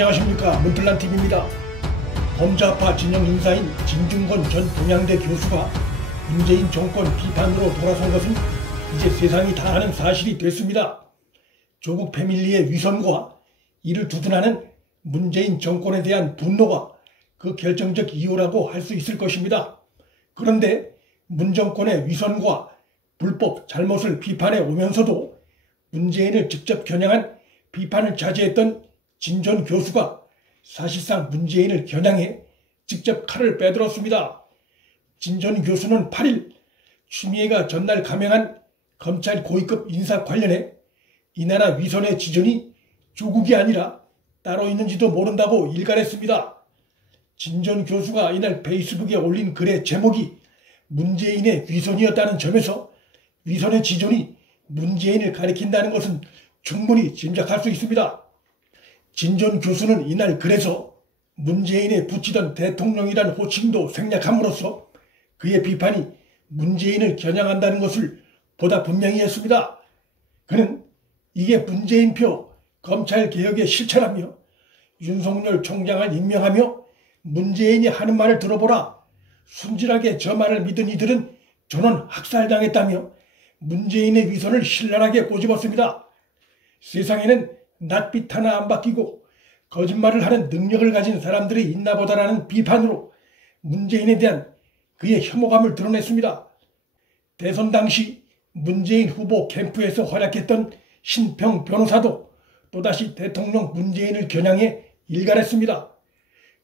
안녕하십니까, 문틀란TV입니다. 범좌파 진영 인사인 진중권 전 동양대 교수가 문재인 정권 비판으로 돌아선 것은 이제 세상이 다 아는 사실이 됐습니다. 조국 패밀리의 위선과 이를 두둔하는 문재인 정권에 대한 분노가 그 결정적 이유라고 할 수 있을 것입니다. 그런데 문 정권의 위선과 불법 잘못을 비판해 오면서도 문재인을 직접 겨냥한 비판을 자제했던 진 전 교수가 사실상 문재인을 겨냥해 직접 칼을 빼들었습니다. 진 전 교수는 8일 추미애가 전날 감행한 검찰 고위급 인사 관련해 이 나라 위선의 지존이 조국이 아니라 따로 있는지도 모른다고 일갈했습니다. 진 전 교수가 이날 페이스북에 올린 글의 제목이 문재인의 위선이었다는 점에서 위선의 지존이 문재인을 가리킨다는 것은 충분히 짐작할 수 있습니다. 진 전 교수는 이날 글에서 문재인에 붙이던 대통령이란 호칭도 생략함으로써 그의 비판이 문재인을 겨냥한다는 것을 보다 분명히 했습니다. 그는 이게 문재인표 검찰개혁의 실체라며 윤석열 총장을 임명하며 문재인이 하는 말을 들어보라. 순진하게 저 말을 믿은 이들은 전원 학살당했다며 문재인의 위선을 신랄하게 꼬집었습니다. 세상에는 낯빛 하나 안 바뀌고 거짓말을 하는 능력을 가진 사람들이 있나 보다라는 비판으로 문재인에 대한 그의 혐오감을 드러냈습니다. 대선 당시 문재인 후보 캠프에서 활약했던 신평 변호사도 또다시 대통령 문재인을 겨냥해 일갈했습니다.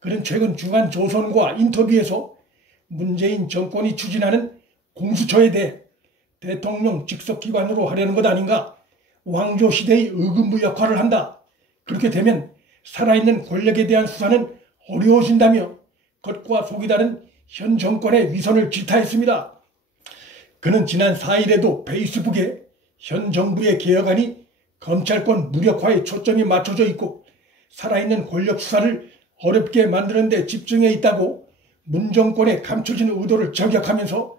그는 최근 중앙조선과 인터뷰에서 문재인 정권이 추진하는 공수처에 대해 대통령 직속기관으로 하려는 것 아닌가, 왕조시대의 의금부 역할을 한다. 그렇게 되면 살아있는 권력에 대한 수사는 어려워진다며 겉과 속이 다른 현 정권의 위선을 질타했습니다. 그는 지난 4일에도 페이스북에 현 정부의 개혁안이 검찰권 무력화에 초점이 맞춰져 있고 살아있는 권력 수사를 어렵게 만드는 데 집중해 있다고 문 정권의 감춰진 의도를 저격하면서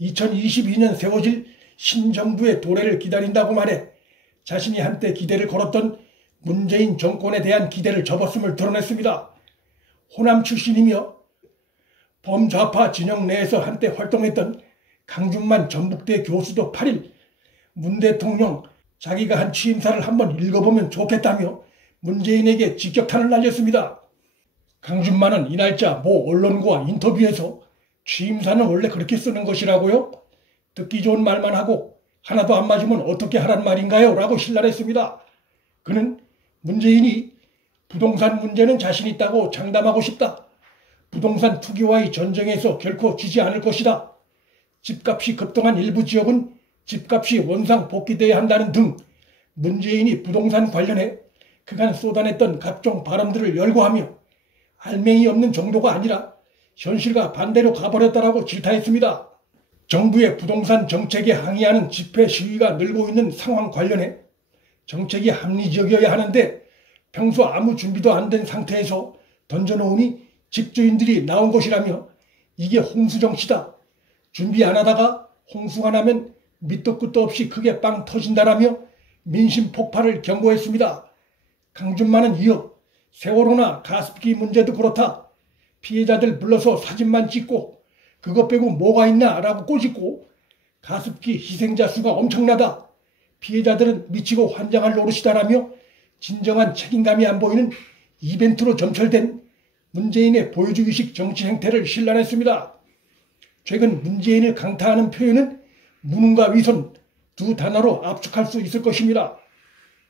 2022년 세워질 신정부의 도래를 기다린다고 말해 자신이 한때 기대를 걸었던 문재인 정권에 대한 기대를 접었음을 드러냈습니다. 호남 출신이며 범좌파 진영 내에서 한때 활동했던 강준만 전북대 교수도 8일 문 대통령 자기가 한 취임사를 한번 읽어보면 좋겠다며 문재인에게 직격탄을 날렸습니다. 강준만은 이 날짜 모 언론과 인터뷰에서 취임사는 원래 그렇게 쓰는 것이라고요? 듣기 좋은 말만 하고 하나도 안 맞으면 어떻게 하란 말인가요? 라고 신랄했습니다. 그는 문재인이 부동산 문제는 자신 있다고 장담하고 싶다. 부동산 투기와의 전쟁에서 결코 지지 않을 것이다. 집값이 급등한 일부 지역은 집값이 원상 복귀돼야 한다는 등 문재인이 부동산 관련해 그간 쏟아냈던 각종 발언들을 열거하며 알맹이 없는 정도가 아니라 현실과 반대로 가버렸다라고 질타했습니다. 정부의 부동산 정책에 항의하는 집회 시위가 늘고 있는 상황 관련해 정책이 합리적이어야 하는데 평소 아무 준비도 안 된 상태에서 던져놓으니 집주인들이 나온 것이라며 이게 홍수정치다. 준비 안 하다가 홍수가 나면 밑도 끝도 없이 크게 빵 터진다라며 민심 폭발을 경고했습니다. 강준만은 이어 세월호나 가습기 문제도 그렇다. 피해자들 불러서 사진만 찍고 그것 빼고 뭐가 있나 라고 꼬집고 가습기 희생자 수가 엄청나다. 피해자들은 미치고 환장할 노릇이다라며 진정한 책임감이 안 보이는 이벤트로 점철된 문재인의 보여주기식 정치 행태를 신랄했습니다. 최근 문재인을 강타하는 표현은 무능과 위선 두 단어로 압축할 수 있을 것입니다.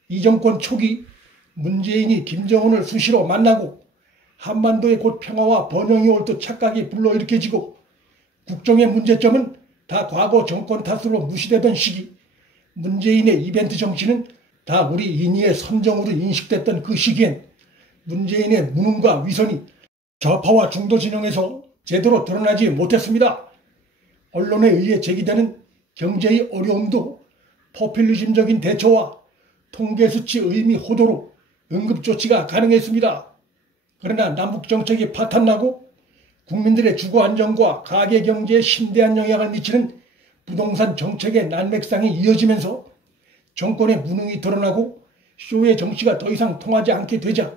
이 정권 초기 문재인이 김정은을 수시로 만나고 한반도에 곧 평화와 번영이 올 듯 착각이 불러일으켜지고 국정의 문제점은 다 과거 정권 탓으로 무시되던 시기, 문재인의 이벤트 정치는 다 우리 인의의 선정으로 인식됐던 그 시기엔 문재인의 무능과 위선이 좌파와 중도 진영에서 제대로 드러나지 못했습니다. 언론에 의해 제기되는 경제의 어려움도 포퓰리즘적인 대처와 통계수치 의미 호도로 응급조치가 가능했습니다. 그러나 남북정책이 파탄나고 국민들의 주거 안정과 가계경제에 심대한 영향을 미치는 부동산 정책의 난맥상이 이어지면서 정권의 무능이 드러나고 쇼의 정치가 더 이상 통하지 않게 되자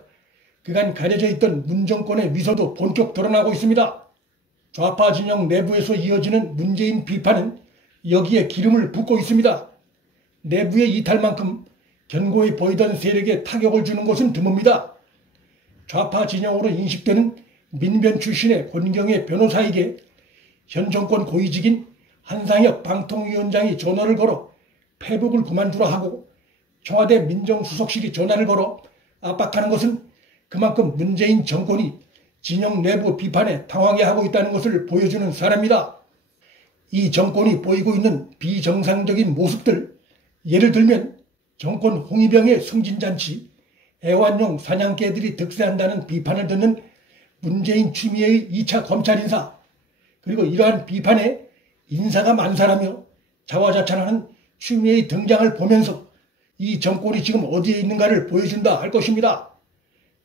그간 가려져 있던 문정권의 위서도 본격 드러나고 있습니다. 좌파 진영 내부에서 이어지는 문재인 비판은 여기에 기름을 붓고 있습니다. 내부의 이탈만큼 견고해 보이던 세력에 타격을 주는 것은 드뭅니다. 좌파 진영으로 인식되는 민변 출신의 권경의 변호사에게 현 정권 고위직인 한상혁 방통위원장이 전화를 걸어 페북을 그만두라 하고 청와대 민정수석실이 전화를 걸어 압박하는 것은 그만큼 문재인 정권이 진영 내부 비판에 당황해 하고 있다는 것을 보여주는 사례입니다. 이 정권이 보이고 있는 비정상적인 모습들, 예를 들면 정권 홍위병의 승진잔치, 애완용 사냥개들이 득세한다는 비판을 듣는 문재인 추미애의 2차 검찰 인사, 그리고 이러한 비판에 인사가 만사라며 자화자찬하는 추미애의 등장을 보면서 이 정권이 지금 어디에 있는가를 보여준다 할 것입니다.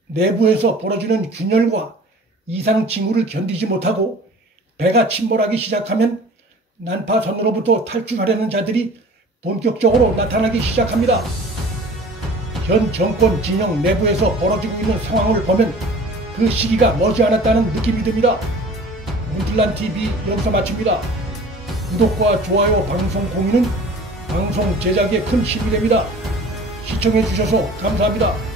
내부에서 벌어지는 균열과 이상 징후를 견디지 못하고 배가 침몰하기 시작하면 난파선으로부터 탈출하려는 자들이 본격적으로 나타나기 시작합니다. 현 정권 진영 내부에서 벌어지고 있는 상황을 보면 그 시기가 머지않았다는 느낌이 듭니다. 문틀란TV 여기서 마칩니다. 구독과 좋아요, 방송 공유는 방송 제작에 큰 힘이 됩니다. 시청해주셔서 감사합니다.